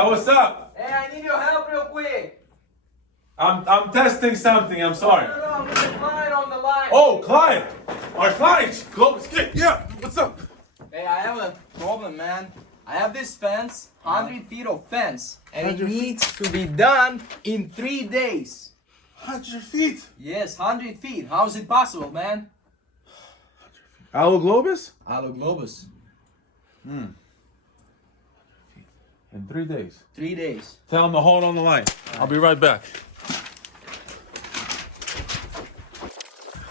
Yeah, what's up? Hey, I need your help real quick. I'm testing something. I'm sorry. No, I'm with the client on the line. Oh, client. Our client. Globus. Yeah. What's up? Hey, I have a problem, man. I have this fence, 100 feet of fence, and it 100 needs to be done in 3 days. 100 feet. Yes, 100 feet. How is it possible, man? ALUGlobus? ALUGlobus. In 3 days. 3 days. Tell him to hold on the line. I'll be right back.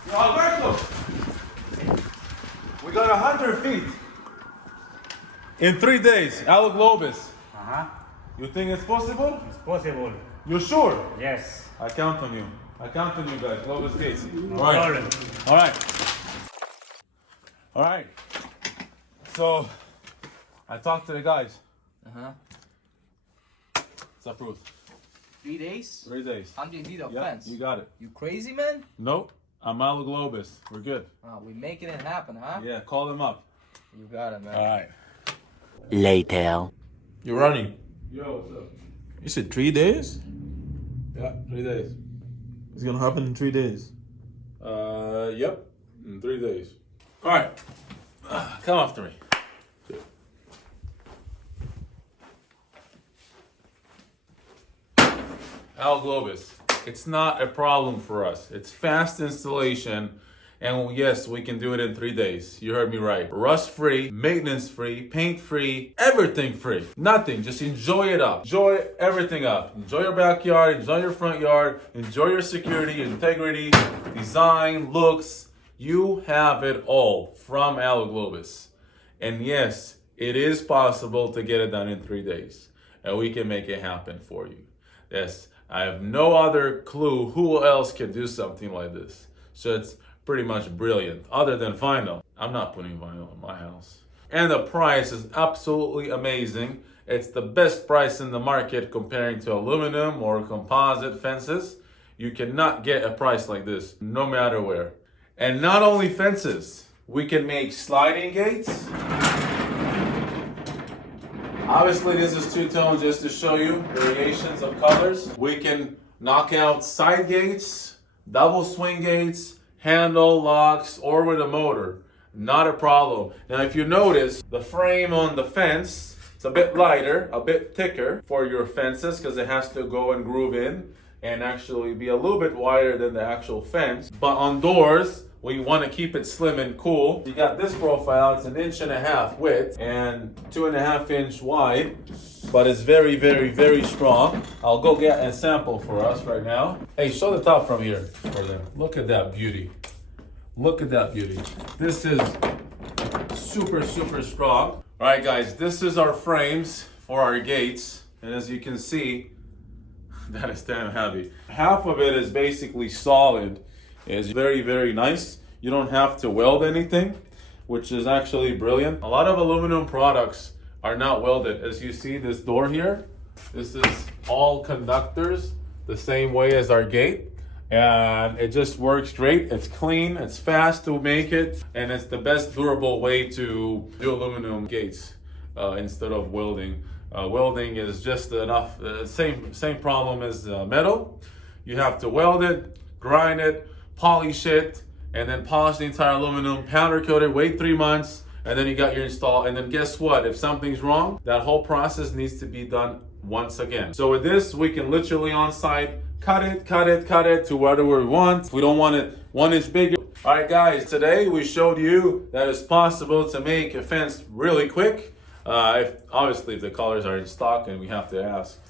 Yo, Alberto. We got 100 feet. In 3 days. ALUGlobus. You think it's possible? It's possible. You sure? Yes. I count on you. I count on you guys. Globus Gates. No All right. problem. All right. All right. So, I talked to the guys. It's approved. 3 days? 3 days. 100 feet of Yeah, fence. you got it. You crazy, man? Nope. I'm ALUGlobus. We're good. We're making it happen, huh? Yeah, call them up. You got it, man. All right. Later. You're running. Yo, what's up? You said 3 days? Yeah, 3 days. It's gonna happen in 3 days. Yep. In 3 days. All right. Come after me. ALUGlobus. It's not a problem for us. It's fast installation. And yes, we can do it in 3 days. You heard me right. Rust free, maintenance free, paint free, everything free. Nothing. Just enjoy it up. Enjoy everything up. Enjoy your backyard, enjoy your front yard, enjoy your security, integrity, design, looks. You have it all from ALUGlobus. And yes, it is possible to get it done in 3 days. And we can make it happen for you. Yes, I have no other clue who else can do something like this. So it's pretty much brilliant. Other than vinyl. I'm not putting vinyl in my house. And the price is absolutely amazing. It's the best price in the market comparing to aluminum or composite fences. You cannot get a price like this, no matter where. And not only fences, we can make sliding gates. Obviously, this is two-tone just to show you variations of colors. We can knock out side gates, double swing gates, handle locks, or with a motor. Not a problem. Now, if you notice, the frame on the fence, it's a bit lighter, a bit thicker for your fences because it has to go and groove in and actually be a little bit wider than the actual fence. But on doors, we want to keep it slim and cool. You got this profile, it's 1.5 inch width and 2.5 inch wide, but it's very, very, very strong. I'll go get a sample for us right now. Hey, show the top from here for them. Look at that beauty. Look at that beauty. This is super, super strong. All right, guys, this is our frames for our gates. And as you can see, that is damn heavy. Half of it is basically solid. It's very, very nice. You don't have to weld anything, which is actually brilliant. A lot of aluminum products are not welded. As you see this door here, this is all conductors the same way as our gate. And it just works great. It's clean, it's fast to make it, and it's the best durable way to do aluminum gates instead of welding. Welding is just enough, same problem as metal. You have to weld it, grind it, polish it, and then polish the entire aluminum, powder coat it, wait 3 months, and then you got your install. And then guess what? If something's wrong, that whole process needs to be done once again. So with this, we can literally on site cut it to whatever we want. If we don't want it 1 inch bigger. All right, guys, today we showed you that it's possible to make a fence really quick. Obviously, if the colors are in stock, and we have to ask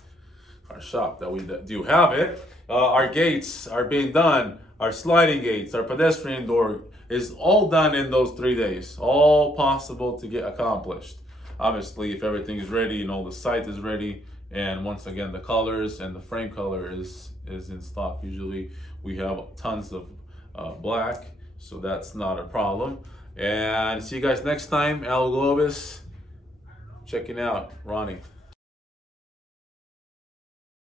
our shop that we do have it. Our gates are being done. Our sliding gates, our pedestrian door is all done in those 3 days. All possible to get accomplished. Obviously, if everything is ready and all the site is ready, and once again, the colors and the frame color is in stock. Usually, we have tons of black, so that's not a problem. And see you guys next time. ALUGlobus, checking out Ronnie.